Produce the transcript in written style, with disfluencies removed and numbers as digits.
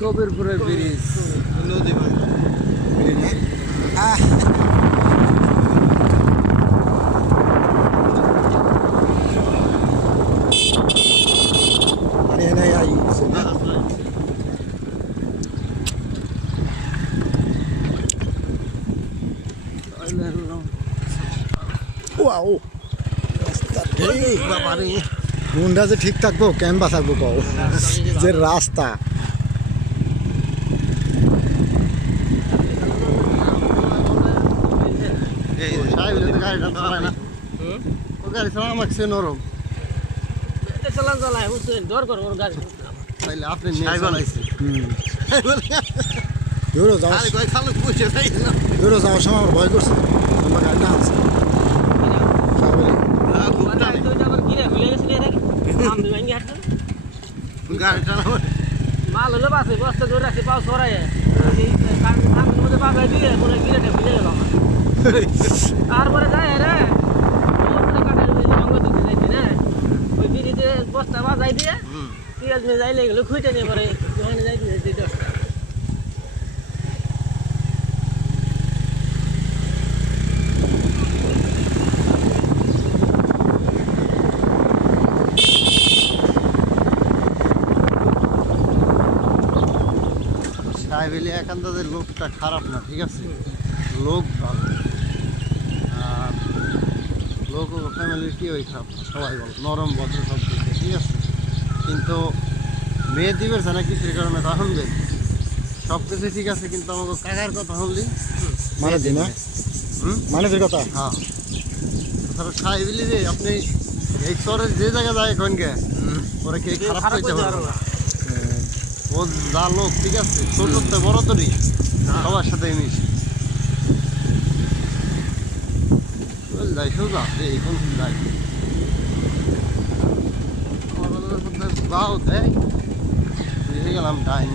কবিরপুরের bridge নদী মুন্ডা যে ঠিক থাকবো কেমবা থাকবো কও যে রাস্তা গাড়ি চালা আমাকে নরম চালান চালায় বুঝছেন ডর কর ওর গাড়ি তাইলে আপনি নিয়ে চালাইছেন দূরে যাওয়ার সময় আমার ভয় করছে আমার গাড়িটা আছে মাল হলো বাসে বস্তা ধরে রাখছে পাও সরাই মধ্যে বাগাই দিয়ে মনে গিরেটা ভুলে গেল তারপরে যায় রে ওই বিড়িতে বস্তা বাজাই দিয়ে পিঁয়াজ নিয়ে যাইলে গেলো খুঁজে নিয়ে পরে ওখানে যাই দিয়ে 10টা সাহেবেলি একান্তাদের লোকটা খারাপ না, ঠিক আছে, লোক ভালো। আর লোক ও ফ্যামিলির কি ওই খারাপ না, সবাই বলো নরম ভদ্র সব দিকে, ঠিক আছে। কিন্তু মেয়ে দিবের না কিছুর কারণে তখন দেখ সব কিছু ঠিক আছে, কিন্তু আমাকে কাকার কথা শুনলি মানে দিন মানে কথা হ্যাঁ। তাছাড়া সাহেবেলি রে আপনি এই শহরের যে জায়গা যায় এখনকে ওরা কি খারাপ করতে পারবে না। ও যা লোক, ঠিক আছে, ছোট তো বড় তোরই সবার সাথে মিশি যাই সোজা এখন যাই যাও দেয় গেলাম ডাইন